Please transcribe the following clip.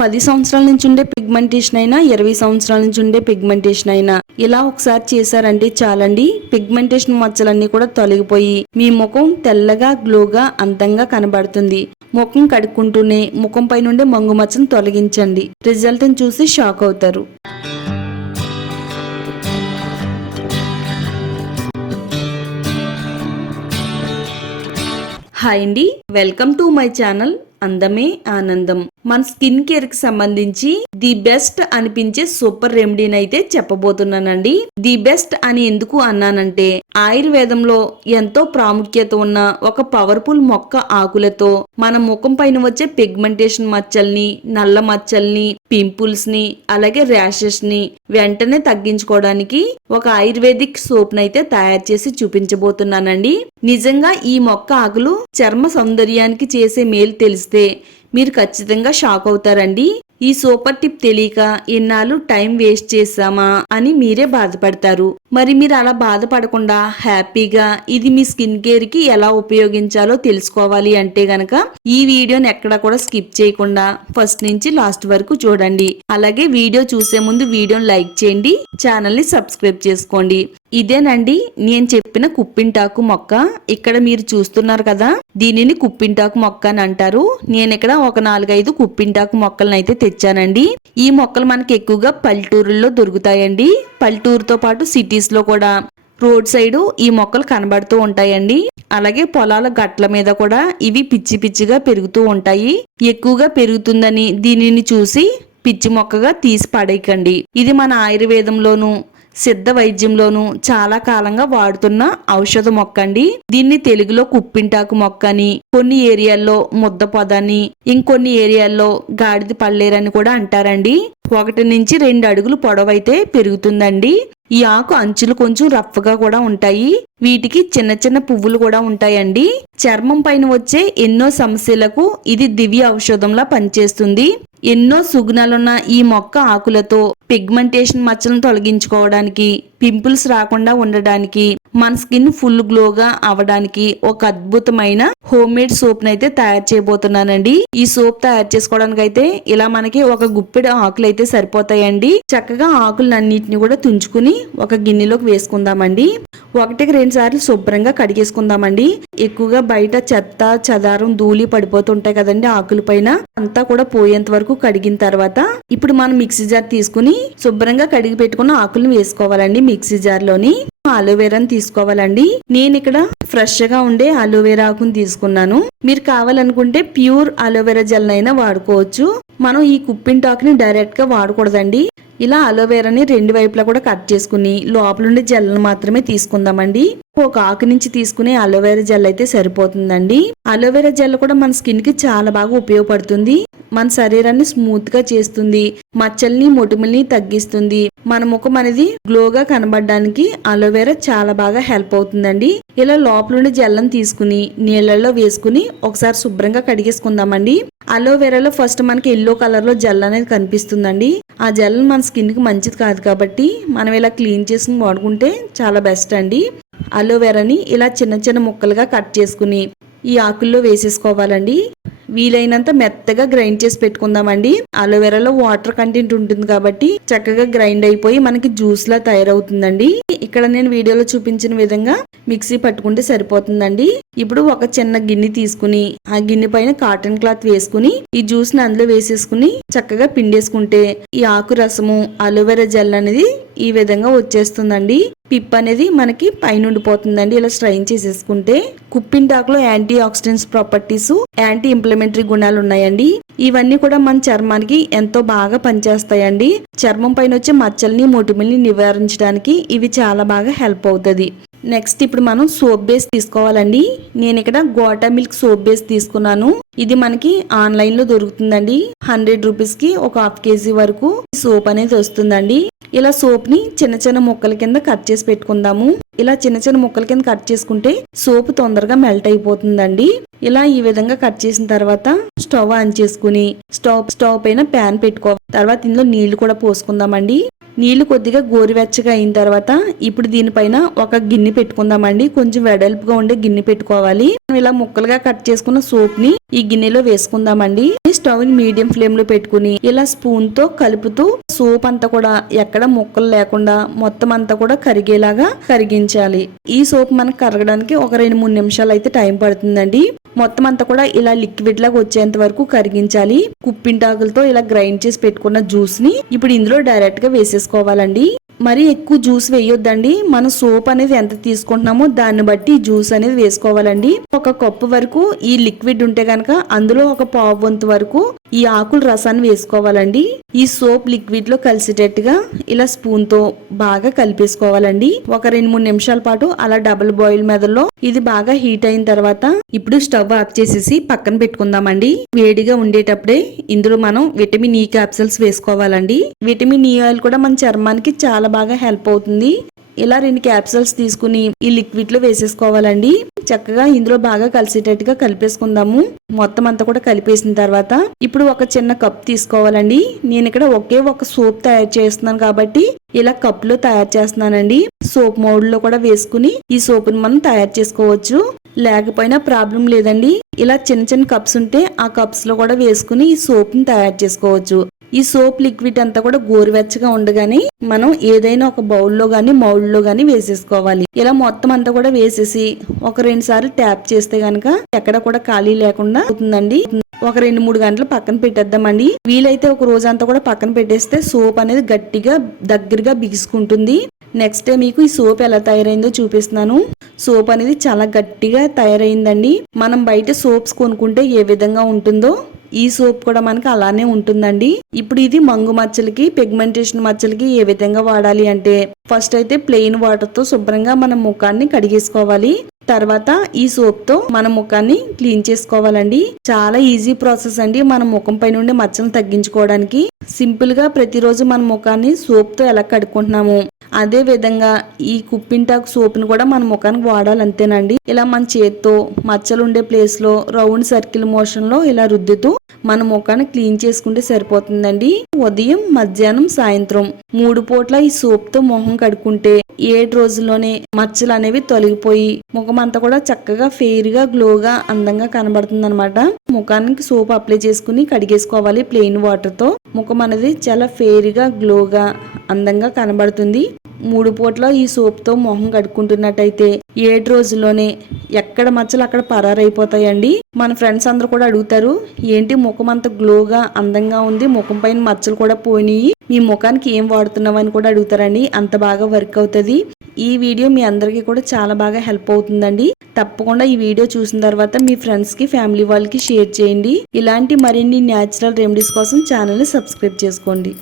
10 సంవత్సరాల నుంచి ఉండే పిగ్మెంటేషన్ అయినా 20 సంవత్సరాల నుంచి ఉండే పిగ్మెంటేషన్ అయినా ఇలా ఒకసారి చేశారంటే చాలండి, పిగ్మెంటేషన్ మచ్చలన్నీ కూడా తొలగిపోయి మీ ముఖం తెల్లగా గ్లోగా అందంగా కనబడుతుంది. ముఖం కడుక్కుంటూనే ముఖం పై నుండి మంగు మచ్చను తొలగించండి. రిజల్ట్ చూసి షాక్ అవుతారు. హాయ్ అండి, వెల్కమ్ టు మై ఛానల్ అందమే ఆనందం. మన స్కిన్ కేర్ కి సంబంధించి ది బెస్ట్ అనిపించే సూపర్ రెమెడీని అయితే చెప్పబోతున్నానండి. ది బెస్ట్ అని ఎందుకు అన్నానంటే ఆయుర్వేదంలో ఎంతో ప్రాముఖ్యత ఉన్న ఒక పవర్ఫుల్ మొక్క ఆకులతో మన ముఖం పైన వచ్చే పిగ్మెంటేషన్ మచ్చల్ని, నల్ల మచ్చల్ని, పింపుల్స్ ని, అలాగే ర్యాషెస్ ని వెంటనే తగ్గించుకోవడానికి ఒక ఆయుర్వేదిక్ సోప్ నైతే తయారు చేసి చూపించబోతున్నానండి. నిజంగా ఈ మొక్క ఆకులు చర్మ సౌందర్యానికి చేసే మేలు తెలిస్తే మీరు ఖచ్చితంగా షాక్ అవుతారండి. ఈ సూపర్ టిప్ తెలియక ఎన్నాళ్ళు టైం వేస్ట్ చేసామా అని మీరే బాధపడతారు. మరి మీరు అలా బాధపడకుండా హ్యాపీగా ఇది మీ స్కిన్ కేర్ కి ఎలా ఉపయోగించాలో తెలుసుకోవాలి అంటే గనక ఈ వీడియోని ఎక్కడ కూడా స్కిప్ చేయకుండా ఫస్ట్ నుంచి లాస్ట్ వరకు చూడండి. అలాగే వీడియో చూసే ముందు వీడియోని లైక్ చేయండి, ఛానల్ ని సబ్స్క్రైబ్ చేసుకోండి. ఇదేనండి నేను చెప్పిన కుప్పింటాకు మొక్క. ఇక్కడ మీరు చూస్తున్నారు కదా, దీనిని కుప్పింటాకు మొక్క అని అంటారు. నేను ఇక్కడ ఒక 4-5 కుప్పింటాకు మొక్కలను అయితే తెచ్చానండి. ఈ మొక్కలు మనకి ఎక్కువగా పల్లెటూరుల్లో దొరుకుతాయండి. పల్లెటూరుతో పాటు సిటీస్ లో కూడా రోడ్ సైడ్ ఈ మొక్కలు కనబడుతూ ఉంటాయండి. అలాగే పొలాల గట్ల మీద కూడా ఇవి పిచ్చి పిచ్చిగా పెరుగుతూ ఉంటాయి. ఎక్కువగా పెరుగుతుందని దీనిని చూసి పిచ్చి మొక్కగా తీసి పడేయకండి. ఇది మన ఆయుర్వేదంలోను సిద్ధ వైద్యంలోను చాలా కాలంగా వాడుతున్న ఔషధ మొక్క అండి. దీన్ని తెలుగులో కుప్పింటాకు మొక్క అని, కొన్ని ఏరియాల్లో ముద్ద పొదని, ఇంకొన్ని ఏరియాల్లో గాడిద పల్లేరని కూడా అంటారండి. 1 నుంచి 2 అడుగులు పొడవైతే పెరుగుతుందండి. ఈ ఆకు అంచులు కొంచెం రఫ్ గా కూడా ఉంటాయి. వీటికి చిన్న చిన్న పువ్వులు కూడా ఉంటాయండి. చర్మం పైన వచ్చే ఎన్నో సమస్యలకు ఇది దివ్య ఔషధంలా పనిచేస్తుంది. ఎన్నో సుగుణాలున్న ఈ మొక్క ఆకులతో పిగ్మెంటేషన్ మచ్చలను తొలగించుకోవడానికి, పింపుల్స్ రాకుండా ఉండడానికి, మన స్కిన్ ఫుల్ గ్లోగా అవడానికి ఒక అద్భుతమైన హోమ్ మేడ్ సోప్ నైతే తయారు చేయబోతున్నానండి. ఈ సోప్ తయారు చేసుకోవడానికి అయితే ఇలా మనకి ఒక గుప్పెడు ఆకులు అయితే సరిపోతాయండి. చక్కగా ఆకులన్నిటిని కూడా తుంచుకుని ఒక గిన్నెలోకి వేసుకుందామండి. 1-2 సార్లు శుభ్రంగా కడిగేసుకుందామండి. ఎక్కువగా బయట చెత్త చెదారం ధూళి పడిపోతుంటాయి కదండి ఆకుల పైన, అంతా కూడా పోయేంత వరకు కడిగిన తర్వాత ఇప్పుడు మనం మిక్సీ జార్ తీసుకుని శుభ్రంగా కడిగి పెట్టుకున్న ఆకులను వేసుకోవాలండి. మిక్సీ జార్ లోని అలోవెరాని తీసుకోవాలండి. నేను ఇక్కడ ఫ్రెష్ గా ఉండే అలోవెరా ఆకుని తీసుకున్నాను. మీరు కావాలనుకుంటే ప్యూర్ అలోవెరా జెల్ అయినా వాడుకోవచ్చు. మనం ఈ కుప్పింటాకుని డైరెక్ట్ గా వాడకూడదండి. ఇలా అలోవెరాని 2 వైపులా కూడా కట్ చేసుకుని లోపల ఉండే జెల్ని మాత్రమే తీసుకుందామండి. ఒక ఆకు నుంచి తీసుకునే అలోవెరా జెల్ అయితే సరిపోతుందండి. అలోవెరా జెల్ కూడా మన స్కిన్ కి చాలా బాగా ఉపయోగపడుతుంది. మన శరీరాన్ని స్మూత్ గా చేస్తుంది, మచ్చల్ని మొటిమల్ని తగ్గిస్తుంది. మన ముఖం అనేది గ్లోగా కనబడడానికి అలోవెరా చాలా బాగా హెల్ప్ అవుతుందండి. ఇలా లోపల ఉండే జెల్ని తీసుకుని నీళ్ళల్లో వేసుకుని ఒకసారి శుభ్రంగా కడిగేసుకుందామండి. అలోవెరాలో ఫస్ట్ మనకి ఎల్లో కలర్ లో జెల్ అనేది కనిపిస్తుందండి. ఆ జెల్ మన స్కిన్ కి మంచిది కాదు కాబట్టి మనం ఇలా క్లీన్ చేసుకుని వాడుకుంటే చాలా బెస్ట్ అండి. అలోవెరాని ఇలా చిన్న చిన్న ముక్కలుగా కట్ చేసుకుని ఈ ఆకుల్లో వేసేసుకోవాలండి. వీలైనంత మెత్తగా గ్రైండ్ చేసి పెట్టుకుందామండి. అలోవెరాలో వాటర్ కంటెంట్ ఉంటుంది కాబట్టి చక్కగా గ్రైండ్ అయిపోయి మనకి జ్యూస్ లా తయారవుతుందండి. ఇక్కడ నేను వీడియోలో చూపించిన విధంగా మిక్సీ పట్టుకుంటే సరిపోతుందండి. ఇప్పుడు ఒక చిన్న గిన్నె తీసుకుని ఆ గిన్నె పైన కాటన్ క్లాత్ వేసుకుని ఈ జ్యూస్ ని అందులో వేసేసుకుని చక్కగా పిండేసుకుంటే ఈ ఆకు రసము అలోవెరా జెల్ అనేది ఈ విధంగా వచ్చేస్తుందండి. పిప్ అనేది మనకి పైన ఉండిపోతుందండి. ఇలా స్ట్రైన్ చేసేసుకుంటే కుప్పింటాకులో యాంటీ ఆక్సిడెంట్స్ ప్రాపర్టీస్, యాంటీ ఇంప్లమెంటరీ గుణాలు ఉన్నాయండి. ఇవన్నీ కూడా మన చర్మానికి ఎంతో బాగా పనిచేస్తాయండి. చర్మం పైన వచ్చే మచ్చల్ని మొటిమల్ని నివారించడానికి ఇవి చాలా బాగా హెల్ప్ అవుతుంది. నెక్స్ట్ ఇప్పుడు మనం సోప్ బేస్ తీసుకోవాలండి. నేను ఇక్కడ గోటా మిల్క్ సోప్ బేస్ తీసుకున్నాను. ఇది మనకి ఆన్లైన్ లో దొరుకుతుందండి. 100 రూపీస్ కి ఒక 1/2 kg వరకు సోప్ అనేది వస్తుందండి. ఇలా సోప్ ని చిన్న చిన్న ముక్కల కింద కట్ చేసి పెట్టుకుందాము. ఇలా చిన్న చిన్న ముక్కల కింద కట్ చేసుకుంటే సోప్ తొందరగా మెల్ట్ అయిపోతుందండి. ఇలా ఈ విధంగా కట్ చేసిన తర్వాత స్టవ్ ఆన్ చేసుకుని స్టవ్ పైన ప్యాన్ పెట్టుకోవాలి. తర్వాత ఇందులో నీళ్లు కూడా పోసుకుందామండి. నీళ్లు కొద్దిగా గోరువెచ్చగా అయిన తర్వాత ఇప్పుడు దీనిపైన ఒక గిన్నె పెట్టుకుందామండి. కొంచెం వెడల్పుగా ఉండే గిన్నె పెట్టుకోవాలి. ఇలా ముక్కలుగా కట్ చేసుకున్న సోప్ ని ఈ గిన్నెలో వేసుకుందామండి. స్టవ్ ని మీడియం ఫ్లేమ్ లో పెట్టుకుని ఇలా స్పూన్ తో కలుపుతూ సోప్ అంతా కూడా ఎక్కడ ముక్కలు లేకుండా మొత్తం అంతా కూడా కరిగేలాగా కరిగించాలి. ఈ సోప్ మనకు కరగడానికి ఒక 2-3 నిమిషాలు అయితే టైం పడుతుందండి. మొత్తం అంతా కూడా ఇలా లిక్విడ్ లాగా వచ్చేంత వరకు కరిగించాలి. కుప్పింటాకులతో ఇలా గ్రైండ్ చేసి పెట్టుకున్న జ్యూస్ ని ఇప్పుడు ఇందులో డైరెక్ట్ గా వేసేసుకోవాలండి. మరి ఎక్కువ జ్యూస్ వేయొద్దండి. మనం సోప్ అనేది ఎంత తీసుకుంటున్నామో దాన్ని బట్టి జ్యూస్ అనేది వేసుకోవాలండి. ఒక కప్పు వరకు ఈ లిక్విడ్ ఉంటే గనక అందులో ఒక పావు వంతు వరకు ఈ ఆకుల రసాన్ని వేసుకోవాలండి. ఈ సోప్ లిక్విడ్ లో కలిసేటట్టుగా ఇలా స్పూన్ తో బాగా కలిపేసుకోవాలండి. ఒక 2-3 నిమిషాల పాటు అలా డబుల్ బాయిల్ మెదడులో ఇది బాగా హీట్ అయిన తర్వాత ఇప్పుడు స్టవ్ ఆఫ్ చేసేసి పక్కన పెట్టుకుందామండి. వేడిగా ఉండేటప్పుడే ఇందులో మనం విటమిన్ ఈ క్యాప్సూల్స్ వేసుకోవాలండి. విటమిన్ ఈ ఆయిల్ కూడా మన చర్మానికి చాలా బాగా హెల్ప్ అవుతుంది. ఇలా 2 క్యాప్సూల్స్ తీసుకుని ఈ లిక్విడ్ లో వేసేసుకోవాలండి. చక్కగా ఇందులో బాగా కలిసేటట్టుగా కలిపేసుకుందాము. మొత్తం అంతా కూడా కలిపేసిన తర్వాత ఇప్పుడు ఒక చిన్న కప్ తీసుకోవాలండి. నేను ఇక్కడ ఒకే ఒక సోప్ తయారు చేస్తున్నాను కాబట్టి ఇలా కప్ లో తయారు చేస్తున్నానండి. సోప్ మౌల్డ్ లో కూడా వేసుకుని ఈ సోప్ ని మనం తయారు చేసుకోవచ్చు. లేకపోయినా ప్రాబ్లం లేదండి. ఇలా చిన్న చిన్న కప్స్ ఉంటే ఆ కప్స్ లో కూడా వేసుకుని ఈ సోప్ ని తయారు చేసుకోవచ్చు. ఈ సోప్ లిక్విడ్ అంతా కూడా గోరువెచ్చగా ఉండగానే మనం ఏదైనా ఒక బౌల్లో గానీ మౌల్డ్ లో గానీ వేసేసుకోవాలి. ఇలా మొత్తం అంతా కూడా వేసేసి ఒక 2 సార్లు ట్యాప్ చేస్తే గనక ఎక్కడ కూడా ఖాళీ లేకుండా అవుతుందండి. ఒక 2-3 గంటలు పక్కన పెట్టేద్దామండి. వీలైతే ఒక రోజంతా కూడా పక్కన పెట్టేస్తే సోప్ అనేది గట్టిగా దగ్గరగా బిగుసుకుంటుంది. నెక్స్ట్ డే మీకు ఈ సోప్ ఎలా తయారైందో చూపిస్తున్నాను. సోప్ అనేది చాలా గట్టిగా తయారైందండి. మనం బయట సోప్స్ కొనుక్కుంటే ఏ విధంగా ఉంటుందో ఈ సోప్ కూడా మనకి అలానే ఉంటుందండి. ఇప్పుడు ఇది మంగు మచ్చలకి, పిగ్మెంటేషన్ మచ్చలకి ఏ విధంగా వాడాలి అంటే ఫస్ట్ అయితే ప్లెయిన్ వాటర్ తో శుభ్రంగా మన ముఖాన్ని కడిగేసుకోవాలి. తర్వాత ఈ సోప్ తో మన ముఖాన్ని క్లీన్ చేసుకోవాలండి. చాలా ఈజీ ప్రాసెస్ అండి. మన ముఖం పై నుండి మచ్చలను తగ్గించుకోవడానికి సింపుల్ గా ప్రతిరోజు మన ముఖాన్ని సోప్ తో ఎలా కడుక్కుంటున్నాము అదే విధంగా ఈ కుప్పింటాకు సోప్ ని కూడా మన ముఖానికి వాడాలి, అంతేనండి. ఇలా మన చేత్తో మచ్చలు ఉండే ప్లేస్ లో రౌండ్ సర్కిల్ మోషన్ లో ఇలా రుద్దుతూ మన ముఖాన్ని క్లీన్ చేసుకుంటే సరిపోతుందండి. ఉదయం, మధ్యాహ్నం, సాయంత్రం 3 పూట్ల ఈ సోప్ తో మొహం కడుక్కుంటే 7 రోజుల్లోనే మచ్చలు అనేవి తొలగిపోయి ముఖం అంతా కూడా చక్కగా ఫెయిర్ గా గ్లోగా అందంగా కనబడుతుంది అనమాట. ముఖానికి సోప్ అప్లై చేసుకుని కడిగేసుకోవాలి ప్లెయిన్ వాటర్ తో. ముఖం అనేది చాలా ఫెయిర్ గా గ్లోగా అందంగా కనబడుతుంది. 3 పూట్ల ఈ సోప్ తో మొహం కడుక్కుంటున్నట్టయితే 7 రోజుల్లోనే ఎక్కడ మచ్చలు అక్కడ పరారైపోతాయండి. మన ఫ్రెండ్స్ అందరూ కూడా అడుగుతారు, ఏంటి ముఖం అంత గ్లోగా అందంగా ఉంది, ముఖం పైన మచ్చలు కూడా పోయినాయి, మీ ముఖానికి ఏం వాడుతున్నావు అని కూడా అడుగుతారండి. అంత బాగా వర్క్ అవుతుంది. ఈ వీడియో మీ అందరికీ కూడా చాలా బాగా హెల్ప్ అవుతుందండి. తప్పకుండా ఈ వీడియో చూసిన తర్వాత మీ ఫ్రెండ్స్ కి, ఫ్యామిలీ వాళ్ళకి షేర్ చేయండి. ఇలాంటి మరిన్ని న్యాచురల్ రెమెడీస్ కోసం ఛానల్ ని సబ్స్క్రైబ్ చేసుకోండి.